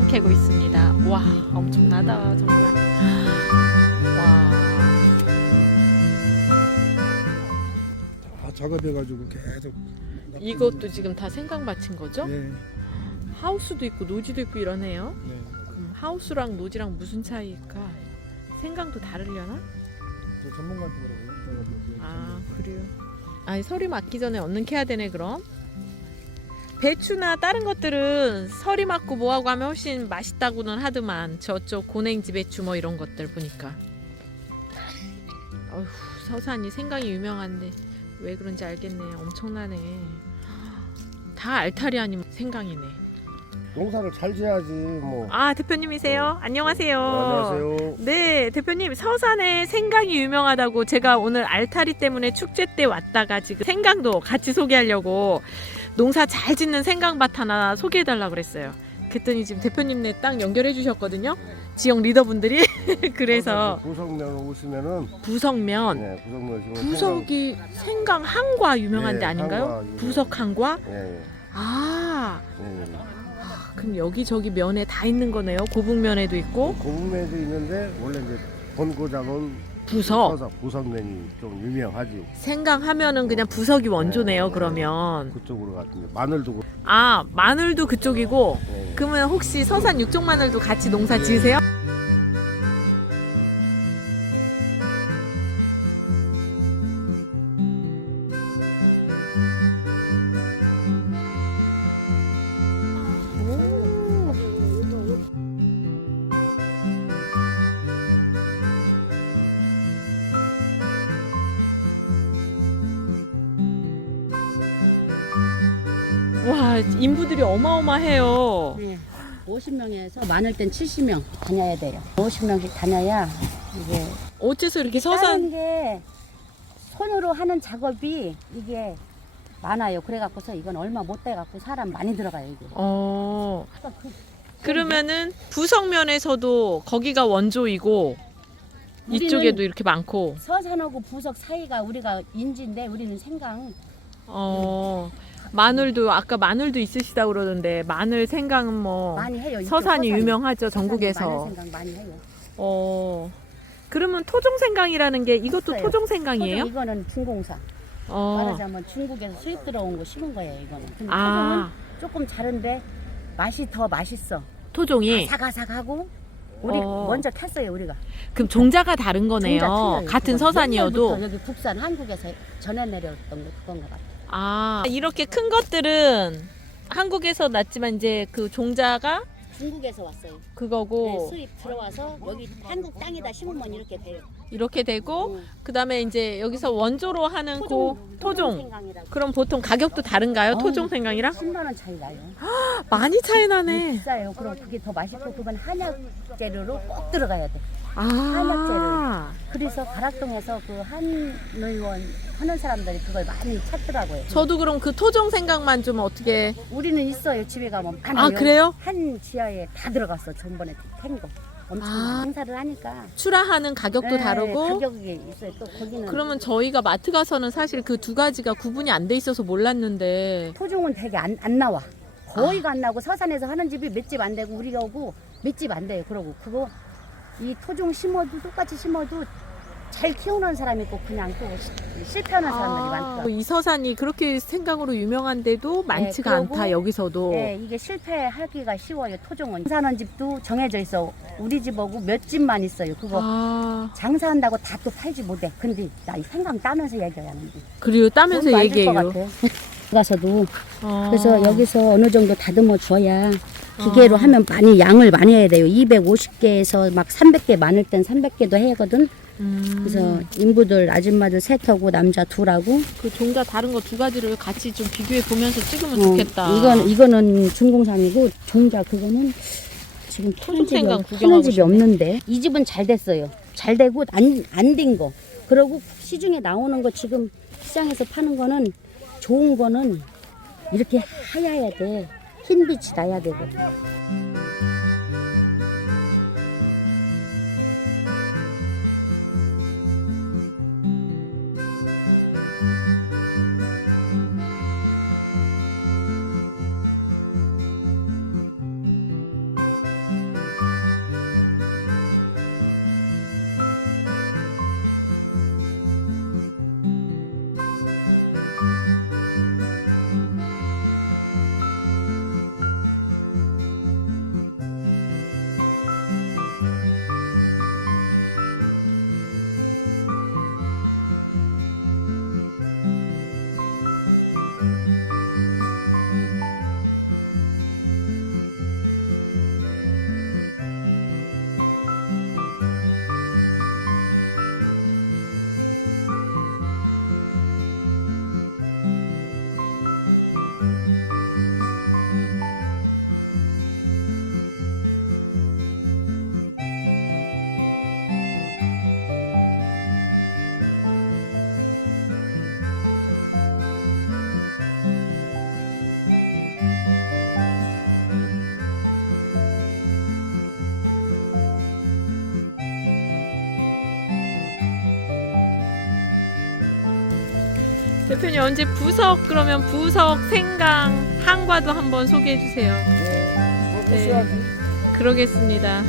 생강 캐고 있습니다. 와, 엄청나다 정말. 와, 다 작업해가지고 계속 이것도 지금 다 생강 밭인 거죠? 네, 하우스도 있고 노지도 있고 이러네요. 네. 그럼 하우스랑 노지랑 무슨 차이일까? 생강도 다르려나? 저 전문가한테 뭐아 그래요. 아니 서리 맞기 전에 얼른 캐야 되네 그럼. 배추나 다른 것들은 서리 맞고 뭐하고 하면 훨씬 맛있다고는 하더만 저쪽 고냉지 배추 뭐 이런 것들 보니까. 어휴 서산이 생강이 유명한데 왜 그런지 알겠네. 엄청나네. 다 알타리 아니면 생강이네. 농사를 잘 지어야지 뭐. 아 대표님이세요? 안녕하세요. 안녕하세요. 네, 대표님 서산에 생강이 유명하다고 제가 오늘 알타리 때문에 축제 때 왔다가 지금 생강도 같이 소개하려고 농사 잘 짓는 생강밭 하나 소개해달라 그랬어요. 그랬더니 지금 대표님네 딱 연결해 주셨거든요. 지역 리더분들이 그래서 부석면 오시면은 부석면 네, 부석면 오시면 부석이 생강 한과 유명한 데 네, 아닌가요? 한과 유명. 부석 한과? 생강- 예, 예. 아, 예, 예. 그럼 여기 저기 면에 다 있는 거네요. 고북면에도 있고 고분면도 있는데 원래 이제 본고장은 부석. 서석, 부석면이 좀 유명하지. 생강 하면은 그냥 부석이 원조네요. 네, 그러면 그쪽으로 같은데 마늘도 그- 아 마늘도 그쪽이고 예, 예. 그러면 혹시 서산 육종 마늘도 같이 농사 지으세요? 와 인부들이 어마어마해요. 네. 50명에서 많을 땐 70명 다녀야 돼요. 50명씩 다녀야 이게 어째서 이렇게 다른 서산 게 손으로 하는 작업이 이게 많아요. 그래갖고서 이건 얼마 못 돼갖고 사람 많이 들어가요 이게. 어 그러니까 그- 그러면은 부석면에서도 거기가 원조이고 우리는 이쪽에도 이렇게 많고 서산하고 부석 사이가 우리가 인지인데 우리는 생강 어 마늘도 아까 마늘도 있으시다 그러던데 마늘 생강은 뭐 많이 해요. 이쪽 서산이 서산이. 유명하죠 서산이 전국에서 마늘 생강 많이 해요. 어 그러면 토종 생강이라는 게 이것도 있어요. 토종 생강이에요? 토종 이거는 중공사. 어. 말하자면 중국에서 수입 들어온 거 심은 거예요 이거는. 근데 토종은 아 조금 다른데 맛이 더 맛있어. 토종이 사가사가하고 우리 어. 먼저 탔어요 우리가. 그럼 종자가 다른 종자 거네요. 틀려요. 같은 그건 서산이어도 옛날부터 여기 국산 한국에서 전해 내려왔던 거 그건 것 같아. 아 이렇게 큰 것들은 한국에서 났지만 이제 그 종자가 중국에서 왔어요. 네, 그거고 수입 들어와서 여기 한국 땅에다 심으면 이렇게 돼요. 이렇게 되고 응. 그다음에 이제 여기서 원조로 하는 고 토종 생강이라고. 그럼 보통 가격도 다른가요? 어. 토종 생강이랑 10만 원 차이 나요. 많이 차이 나네. 비싸요. 그럼 그게 더 맛있고 그건 한약 재료로 꼭 들어가야 돼. 아 그래서 가락동에서 그 한 의원 하는 사람들이 그걸 많이 찾더라고요. 저도 그럼 그 토종 생강만 좀 어떻게 우리는 있어요. 집에 가면. 아 그래요? 한 지하에 다 들어갔어. 전번에 캔 거. 엄청 아. 행사를 하니까. 출하하는 가격도 네, 다르고 가격이 있어요. 또 거기는 그러면 저희가 마트 가서는 사실 그 두 가지가 구분이 안 돼 있어서 몰랐는데 토종은 되게 안, 안 나와. 거의가 안 나고 서산에서 하는 집이 몇 집 안 되고 우리가 오고 몇 집 안 돼요. 그러고 그거 이 토종 심어도 똑같이 심어도 잘 키우는 사람이 있고 그냥 또 시- 실패하는 사람들이 많더라고. 이 서산이 그렇게 생강으로 유명한데도 많지가 그러고, 않다 여기서도 네, 이게 실패하기가 쉬워요. 토종은 사는 집도 정해져 있어. 우리 집하고 몇 집만 있어요. 그거 아 장사한다고 다 또 팔지 못해. 근데 나 이 생강 따면서 얘기해야 하는데. 그리고 따면서 얘기해요. 가서도 어. 그래서 여기서 어느 정도 다듬어 줘야 기계로 하면 많이 양을 많이 해야 돼요. 250개에서 막 300개 많을 땐 300개도 해거든. 음, 그래서 인부들 아줌마들 셋하고 남자 둘하고 그 종자 다른 거 두 가지를 같이 좀 비교해 보면서 찍으면 어, 좋겠다. 이건 이거는 중공산이고 종자 그거는 지금 토종 파는 집이, 생강 없- 구경하고 집이 싶네. 없는데 이 집은 잘 됐어요. 잘 되고 안 안 된 거. 그리고 시중에 나오는 거 지금 시장에서 파는 거는 좋은 거는 이렇게 하얘야 돼. 흰 빛이 나야 되고. 대표님 언제 부석 그러면 부석 생강 항과도 한번 소개해 주세요. 예, 뭐 네. 그러겠습니다.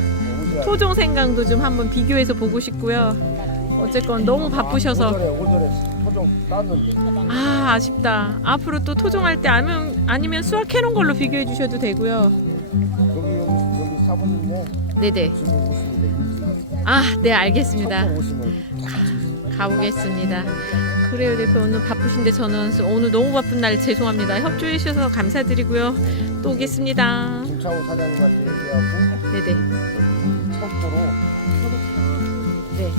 토종 생강도 좀 한번 비교해서 보고 싶고요. 어쨌건 너무 바쁘셔서 토종 땄는데. 아 아쉽다. 앞으로 또 토종할 때 아니면 아니면 수확해 놓은 걸로 비교해 주셔도 되고요. 여기 여기 여기 사부님네 네네. 돼. 아네 알겠습니다. 가보겠습니다. 그래요 대표 오늘 바쁘신데 저는 오늘 너무 바쁜 날 죄송합니다. 협조해 주셔서 감사드리고요. 또 오겠습니다. 김창호 사장님한테 얘기하고 네네. 여기 청포로 네.